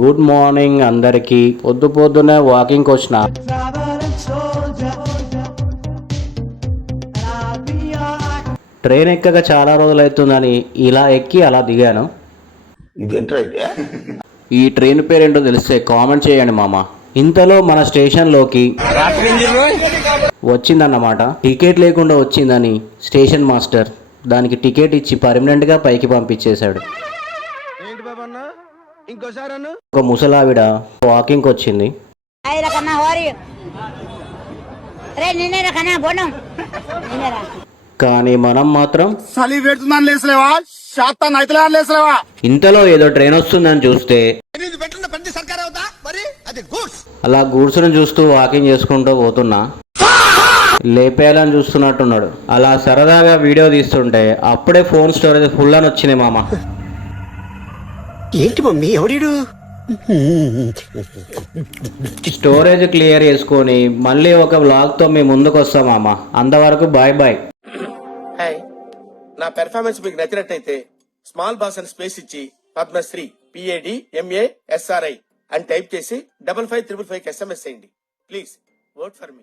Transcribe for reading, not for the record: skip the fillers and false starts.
Good morning అందరికి. పొద్దున్నే walking వచ్చిన. ట్రైన్ ఎక్కక చాలా రోజులు అవుతుందని ఇలా ఎక్కి అలా దిగాను. ఈ ట్రైన్ పేరేంటో తెలిస్తే కామెంట్ చేయండి మామ. ఇంతలో మన స్టేషన్లోకి వచ్చిందన్నమాట. టికెట్ లేకుండా వచ్చిందని స్టేషన్ మాస్టర్ దానికి టికెట్ ఇచ్చి పర్మనెంట్గా పైకి పంపించేశాడు. ఒక ముసలావిడ వాకింగ్కి వచ్చింది. కానీ మనం మాత్రం ఇంతలో ఏదో ట్రైన్ వస్తుందని చూస్తే అలా గూడ్స్ను చూస్తూ వాకింగ్ చేసుకుంటూ పోతున్నా. లేపేయాలని చూస్తున్నట్టున్నాడు. అలా సరదాగా వీడియో తీస్తుంటే అప్పుడే ఫోన్ స్టోరేజ్ ఫుల్ అని వచ్చింది మామ. ఏంటి మమ్మీ ఎవడీడు? స్టోరేజ్ క్లియర్ చేసుకొని మళ్ళీ ఒక వ్లాగ్ తో మీ ముందుకు వస్తాం మామ. అంతవరకు బాయ్ బాయ్. నా పెర్ఫార్మెన్స్ మీకు నచ్చినట్టయితే స్మాల్ బాస్ అని స్పేస్ ఇచ్చి పద్మశ్రీ PADMASRI అని టైప్ చేసి 5555 SMS చేయండి. Please vote for me.